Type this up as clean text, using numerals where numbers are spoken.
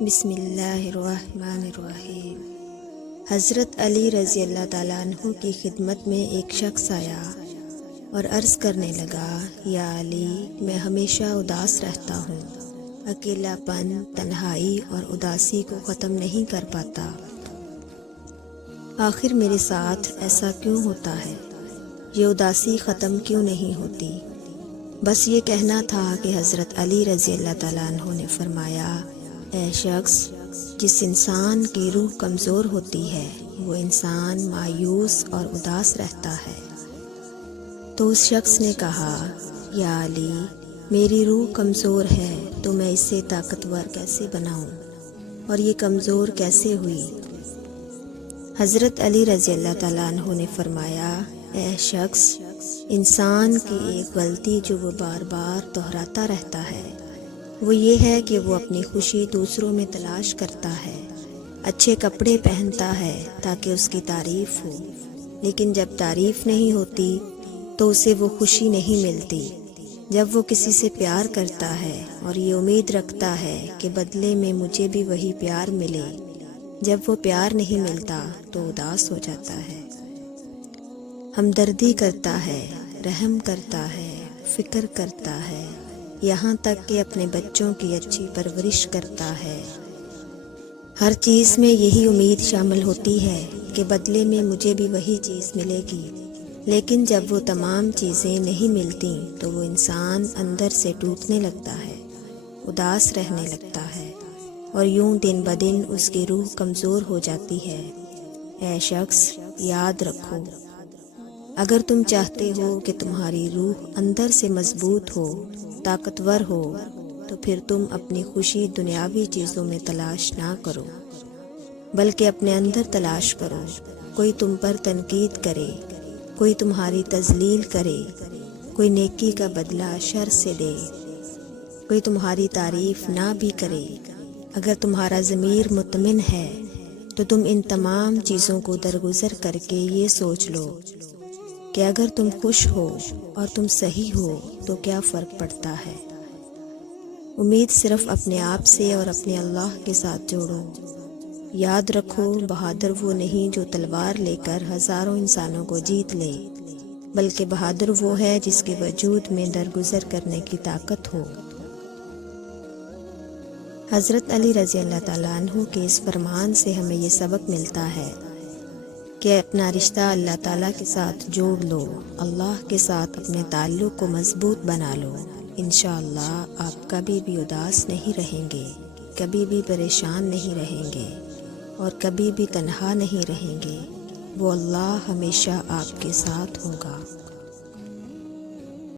بسم اللہ الرحمن الرحیم۔ حضرت علی رضی اللہ تعالیٰ عنہ کی خدمت میں ایک شخص آیا اور عرض کرنے لگا، یا علی، میں ہمیشہ اداس رہتا ہوں، اکیلا پن، تنہائی اور اداسی کو ختم نہیں کر پاتا۔ آخر میرے ساتھ ایسا کیوں ہوتا ہے؟ یہ اداسی ختم کیوں نہیں ہوتی؟ بس یہ کہنا تھا کہ حضرت علی رضی اللہ تعالیٰ عنہ نے فرمایا، اے شخص، جس انسان کی روح کمزور ہوتی ہے وہ انسان مایوس اور اداس رہتا ہے۔ تو اس شخص نے کہا، یا علی، میری روح کمزور ہے تو میں اسے طاقتور کیسے بناؤں، اور یہ کمزور کیسے ہوئی؟ حضرت علی رضی اللہ تعالیٰ عنہ نے فرمایا، اے شخص، انسان کی ایک غلطی جو وہ بار بار دہراتا رہتا ہے وہ یہ ہے کہ وہ اپنی خوشی دوسروں میں تلاش کرتا ہے، اچھے کپڑے پہنتا ہے تاکہ اس کی تعریف ہو، لیکن جب تعریف نہیں ہوتی تو اسے وہ خوشی نہیں ملتی۔ جب وہ کسی سے پیار کرتا ہے اور یہ امید رکھتا ہے کہ بدلے میں مجھے بھی وہی پیار ملے، جب وہ پیار نہیں ملتا تو اداس ہو جاتا ہے۔ ہمدردی کرتا ہے، رحم کرتا ہے، فکر کرتا ہے، یہاں تک کہ اپنے بچوں کی اچھی پرورش کرتا ہے۔ ہر چیز میں یہی امید شامل ہوتی ہے کہ بدلے میں مجھے بھی وہی چیز ملے گی، لیکن جب وہ تمام چیزیں نہیں ملتی تو وہ انسان اندر سے ٹوٹنے لگتا ہے، اداس رہنے لگتا ہے، اور یوں دن بدن اس کی روح کمزور ہو جاتی ہے۔ اے شخص، یاد رکھو، اگر تم چاہتے ہو کہ تمہاری روح اندر سے مضبوط ہو، طاقتور ہو، تو پھر تم اپنی خوشی دنیاوی چیزوں میں تلاش نہ کرو، بلکہ اپنے اندر تلاش کرو۔ کوئی تم پر تنقید کرے، کوئی تمہاری تذلیل کرے، کوئی نیکی کا بدلہ شر سے دے، کوئی تمہاری تعریف نہ بھی کرے، اگر تمہارا ضمیر مطمئن ہے تو تم ان تمام چیزوں کو درگزر کر کے یہ سوچ لو کہ اگر تم خوش ہو اور تم صحیح ہو تو کیا فرق پڑتا ہے۔ امید صرف اپنے آپ سے اور اپنے اللہ کے ساتھ جوڑو۔ یاد رکھو، بہادر وہ نہیں جو تلوار لے کر ہزاروں انسانوں کو جیت لے، بلکہ بہادر وہ ہے جس کے وجود میں درگزر کرنے کی طاقت ہو۔ حضرت علی رضی اللہ تعالیٰ عنہ کے اس فرمان سے ہمیں یہ سبق ملتا ہے کہ اپنا رشتہ اللہ تعالیٰ کے ساتھ جوڑ لو، اللہ کے ساتھ اپنے تعلق کو مضبوط بنا لو۔ انشاءاللہ آپ کبھی بھی اداس نہیں رہیں گے، کبھی بھی پریشان نہیں رہیں گے، اور کبھی بھی تنہا نہیں رہیں گے۔ وہ اللہ ہمیشہ آپ کے ساتھ ہوگا۔